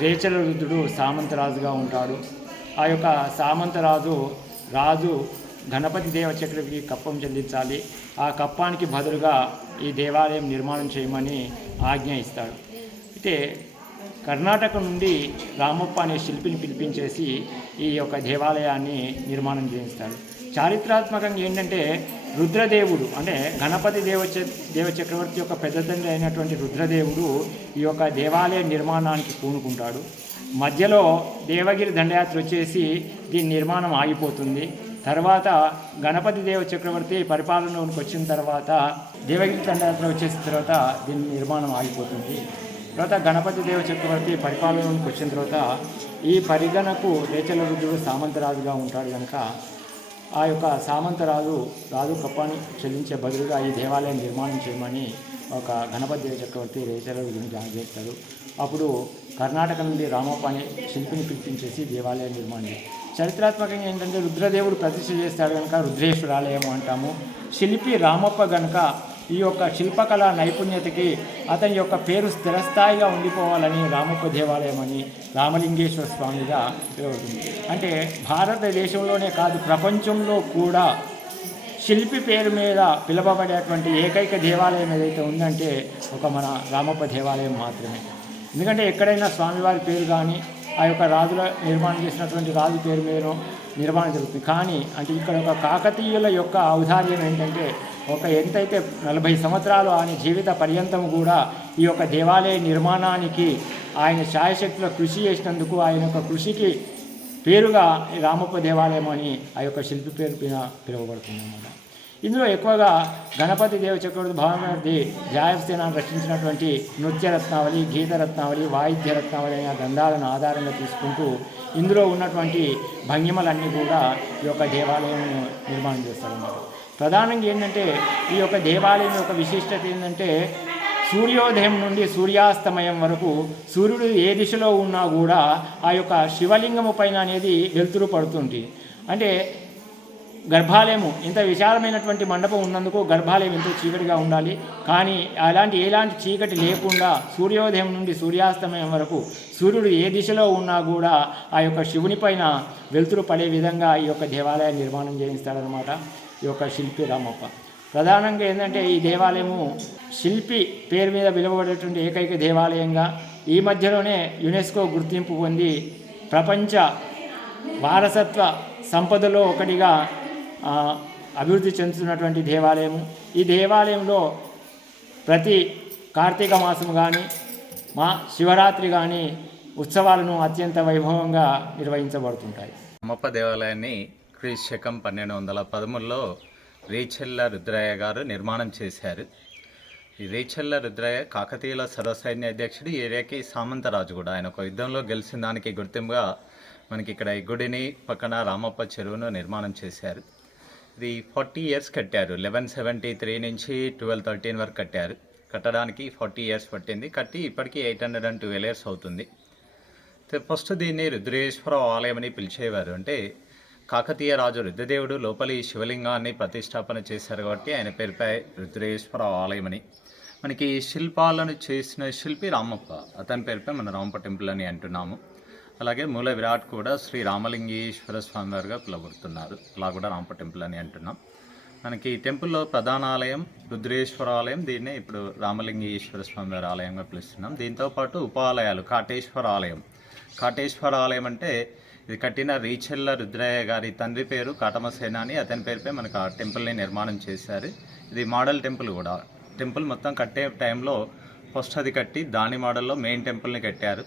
రేచల రుద్రుడు సామంతరాజుగా ఉంటాడు. ఆ యొక్క సామంతరాజు గణపతి దేవ చక్రవర్తికి కప్పం చెల్లించాలి, ఆ కప్పానికి బదులుగా ఈ దేవాలయం నిర్మాణం చేయమని ఆజ్ఞ ఇస్తాడు. అయితే కర్ణాటక నుండి రామప్ప అనే శిల్పిని పిలిపించేసి ఈ యొక్క దేవాలయాన్ని నిర్మాణం చేయిస్తాడు. చారిత్రాత్మకంగా ఏంటంటే రుద్రదేవుడు, అంటే గణపతి దేవ చక్రవర్తి యొక్క పెద్ద తండ్రి అయినటువంటి రుద్రదేవుడు ఈ యొక్క దేవాలయ నిర్మాణానికి పూనుకుంటాడు. మధ్యలో దేవగిరి దండయాత్ర వచ్చేసి దీని నిర్మాణం ఆగిపోతుంది. తర్వాత గణపతి దేవ చక్రవర్తి పరిపాలనలోకి వచ్చిన తర్వాత దేవగిరి దండయాత్ర వచ్చేసిన తర్వాత దీని నిర్మాణం ఆగిపోతుంది. తర్వాత గణపతి దేవ చక్రవర్తి పరిపాలనలోకి వచ్చిన తర్వాత ఈ పరిగణకు రేచల రుద్రుడు సామంతరాజుగా ఉంటాడు కనుక ఆ యొక్క సామంతరాజు కప్పాన్ని చెల్లించే బదులుగా ఈ దేవాలయం నిర్మాణం చేయమని ఒక గణపతి దేవ చక్రవర్తి రేచల రుద్రుని జాయిన్ చేస్తాడు. అప్పుడు కర్ణాటక నుండి రామప్ప అనే శిల్పిని పిలిపించేసి దేవాలయం నిర్మాణం. చరిత్రాత్మకంగా ఏంటంటే రుద్రదేవుడు ప్రతిష్ఠ చేస్తాడు కనుక రుద్రేశ్వరాలయం అంటాము. శిల్పి రామప్ప కనుక ఈ యొక్క శిల్పకళ నైపుణ్యతకి అతని యొక్క పేరు స్థిరస్థాయిగా ఉండిపోవాలని రామప్ప దేవాలయం అని రామలింగేశ్వర స్వామిగా పిలువబడుతుంది. అంటే భారతదేశంలోనే కాదు, ప్రపంచంలో కూడా శిల్పి పేరు మీద పిలువబడేటువంటి ఏకైక దేవాలయం ఏదైతే ఉందంటే ఒక మన రామప్ప దేవాలయం మాత్రమే. ఎందుకంటే ఎక్కడైనా స్వామివారి పేరు కానీ ఆ యొక్క రాజుల నిర్మాణం చేసినటువంటి రాజు పేరు మీద నిర్మాణం జరుగుతుంది. కానీ అంటే ఇక్కడ ఒక కాకతీయుల యొక్క ఔదార్యం ఏంటంటే ఒక ఎంతైతే 40 సంవత్సరాలు ఆయన జీవిత పర్యంతం కూడా ఈ యొక్క దేవాలయ నిర్మాణానికి ఆయన శాయశక్తిలో కృషి చేసినందుకు ఆయన యొక్క కృషికి పేరుగా రామప్ప దేవాలయం అని ఆ యొక్క శిల్పి పేరు మీద పిలువబడుతుంది అన్నమాట. ఇందులో ఎక్కువగా గణపతి దేవ చక్రవర్తి భావమూర్తి జాయసేనాన్ని రచించినటువంటి నృత్యరత్నావళి, గీతరత్నావళి, వాయిద్య రత్నావళి అనే గ్రంథాలను ఆధారంగా తీసుకుంటూ ఇందులో ఉన్నటువంటి భంగిమలన్నీ కూడా ఈ యొక్క దేవాలయం నిర్మాణం చేస్తారన్నమాట. ప్రధానంగా ఏంటంటే ఈ యొక్క దేవాలయం యొక్క విశిష్టత ఏంటంటే సూర్యోదయం నుండి సూర్యాస్తమయం వరకు సూర్యుడు ఏ దిశలో ఉన్నా కూడా ఆ యొక్క శివలింగము పైన అనేది వెలుతురు పడుతుంది. అంటే గర్భాలయము ఇంత విశాలమైనటువంటి మండపం ఉన్నందుకు గర్భాలయం ఎంతో చీకటిగా ఉండాలి. కానీ ఎలాంటి చీకటి లేకుండా సూర్యోదయం నుండి సూర్యాస్తమయం వరకు సూర్యుడు ఏ దిశలో ఉన్నా కూడా ఆ యొక్క శివుని పైన వెలుతురు పడే విధంగా ఈ యొక్క దేవాలయం నిర్మాణం చేయిస్తాడనమాట ఈ యొక్క శిల్పి రామప్ప. ప్రధానంగా ఏంటంటే ఈ దేవాలయము శిల్పి పేరు మీద పిలువబడేటువంటి ఏకైక దేవాలయంగా ఈ మధ్యలోనే యునెస్కో గుర్తింపు పొంది ప్రపంచ వారసత్వ సంపదలో ఒకటిగా అభివృద్ధి చెందుతున్నటువంటి దేవాలయము. ఈ దేవాలయంలో ప్రతి కార్తీక మాసం కానీ మా శివరాత్రి కానీ ఉత్సవాలను అత్యంత వైభవంగా నిర్వహించబడుతుంటాయి. రామప్ప దేవాలయాన్ని క్రీస్తు శకం 1213లో రేచెల్ల రుద్రయ్య గారు నిర్మాణం చేశారు. ఈ రేచెల్ల రుద్రయ్య కాకతీయుల సర్వసైన్య అధ్యక్షుడు, ఈ ఏరియాకి సామంతరాజు కూడా. ఆయన ఒక యుద్ధంలో గెలిచిన దానికి గుర్తింపుగా మనకి ఇక్కడ ఈ గుడిని పక్కన రామప్ప చెరువును నిర్మాణం చేశారు. ఇది 40 ఇయర్స్ కట్టారు. 1173 నుంచి 1213 వరకు కట్టారు. కట్టడానికి 40 ఇయర్స్ పట్టింది. కట్టి ఇప్పటికీ 812 ఇయర్స్ అవుతుంది. ఫస్ట్ దీన్ని రుద్రేశ్వర ఆలయం అని పిలిచేవారు. అంటే కాకతీయ రాజు రుద్రదేవుడు లోపలి శివలింగాన్ని ప్రతిష్టాపన చేశారు కాబట్టి ఆయన పేరుపై రుద్రేశ్వర ఆలయం అని. మనకి శిల్పాలను చేసిన శిల్పి రామప్ప, అతని పేరుపై మన రామప్ప టెంపుల్ అని అంటున్నాము. అలాగే మూల విరాట్ కూడా శ్రీ రామలింగేశ్వర స్వామి వారుగా పిలువబడుతున్నారు. అలా కూడా రామప్ప టెంపుల్ అని అంటున్నాం. మనకి ఈ టెంపుల్లో ప్రధాన ఆలయం రుద్రేశ్వర ఆలయం, దీన్నే ఇప్పుడు రామలింగేశ్వర స్వామి వారి ఆలయంగా పిలుస్తున్నాం. దీంతోపాటు ఉపాలయాలు కాటేశ్వర ఆలయం. కాటేశ్వర ఆలయం అంటే ఇది కట్టిన రీచెల్ల రుద్రయ్య గారి తండ్రి పేరు కాటమసేన అని, అతని పేరుపై మనకు ఆ టెంపుల్ని నిర్మాణం చేశారు. ఇది మోడల్ టెంపుల్ కూడా. టెంపుల్ మొత్తం కట్టే టైంలో ఫస్ట్ అది కట్టి దాని మోడల్లో మెయిన్ టెంపుల్ని కట్టారు.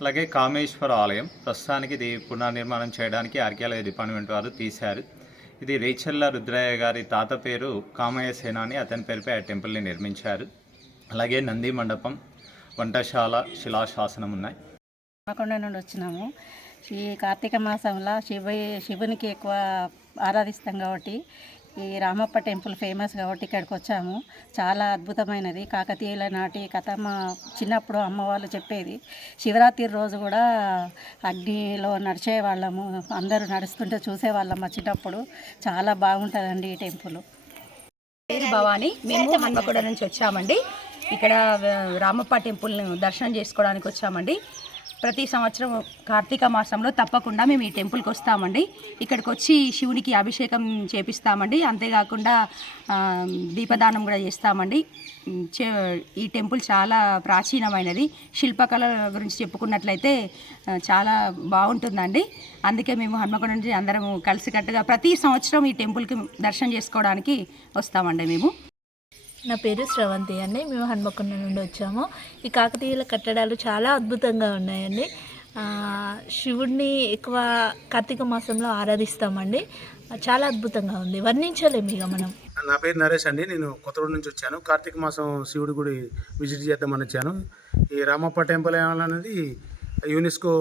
అలాగే కామేశ్వర ఆలయం ప్రస్తుతానికి ఇది పునర్నిర్మాణం చేయడానికి ఆర్కియాలజీ డిపార్ట్మెంట్ వారు తీశారు. ఇది రేచెల్ల రుద్రయ్య గారి తాత పేరు కామయ్య సేన అని, అతని పేరుపై ఆ టెంపుల్ని నిర్మించారు. అలాగే నంది మండపం, వంటశాల, శిలాశాసనం ఉన్నాయి. హన్మకొండ నుండి వచ్చినాము. ఈ కార్తీక మాసంలో శివునికి ఎక్కువ ఆరాధిస్తాం కాబట్టి ఈ రామప్ప టెంపుల్ ఫేమస్ కాబట్టి ఇక్కడికి వచ్చాము. చాలా అద్భుతమైనది. కాకతీయుల నాటి కథ మా చిన్నప్పుడు అమ్మ వాళ్ళు చెప్పేది. శివరాత్రి రోజు కూడా అగ్నిలో నడిచేవాళ్ళము, అందరూ నడుస్తుంటే చూసేవాళ్ళం మా చిన్నప్పుడు. చాలా బాగుంటుందండి ఈ టెంపుల్. పేరు భవాని. మేము హన్మకొండ నుంచి వచ్చామండి. ఇక్కడ రామప్ప టెంపుల్ని దర్శనం చేసుకోవడానికి వచ్చామండి. ప్రతి సంవత్సరం కార్తీక మాసంలో తప్పకుండా మేము ఈ టెంపుల్కి వస్తామండి. ఇక్కడికి వచ్చి శివునికి అభిషేకం చేపిస్తామండి. అంతేకాకుండా దీపదానం కూడా చేస్తామండి. ఈ టెంపుల్ చాలా ప్రాచీనమైనది. శిల్పకళ గురించి చెప్పుకున్నట్లయితే చాలా బాగుంటుందండి. అందుకే మేము హన్మకొండ నుంచి అందరం కలిసికట్టుగా ప్రతి సంవత్సరం ఈ టెంపుల్కి దర్శనం చేసుకోవడానికి వస్తామండి. మేము నా పేరు శ్రవంతి అండి. మేము హన్మకొండ నుండి వచ్చాము. ఈ కాకతీయుల కట్టడాలు చాలా అద్భుతంగా ఉన్నాయండి. శివుడిని ఎక్కువ కార్తీక మాసంలో ఆరాధిస్తామండి. చాలా అద్భుతంగా ఉంది, వర్ణించలేము ఇక మనం. నా పేరు నరేష్ అండి. నేను కొత్తగూడ నుంచి వచ్చాను. కార్తీక మాసం శివుడి గుడి విజిట్ చేద్దామని వచ్చాను. ఈ రామప్ప టెంపుల్ అనేది యునెస్కో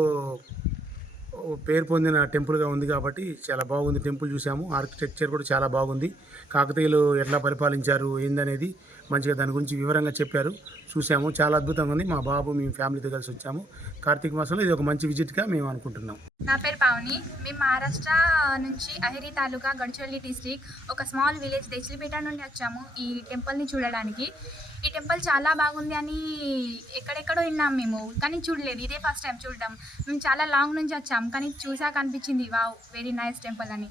పేరు పొందిన టెంపుల్గా ఉంది కాబట్టి చాలా బాగుంది. టెంపుల్ చూసాము, ఆర్కిటెక్చర్ కూడా చాలా బాగుంది. కాకతీయులు ఎట్లా పరిపాలించారు ఏందనేది మంచిగా దాని గురించి వివరంగా చెప్పారు, చూసాము. చాలా అద్భుతంగా ఉంది. మా బాబు మేము ఫ్యామిలీతో కలిసి వచ్చాము. కార్తీక మాసంలో ఇది ఒక మంచి విజిట్గా మేము అనుకుంటున్నాం. నా పేరు పావని. మేము మహారాష్ట్ర నుంచి అహిరి తాలూకా గడ్చిరోలి డిస్ట్రిక్ట్ ఒక స్మాల్ విలేజ్ దెచ్లిపేట నుండి వచ్చాము ఈ టెంపుల్ని చూడడానికి. ఈ టెంపుల్ చాలా బాగుంది అని ఎక్కడెక్కడో విన్నాం మేము, కానీ చూడలేదు. ఇదే ఫస్ట్ టైం చూడడం. మేము చాలా లాంగ్ నుంచి వచ్చాము, కానీ చూసాక అనిపించింది వావ్, వెరీ నైస్ టెంపుల్ అని.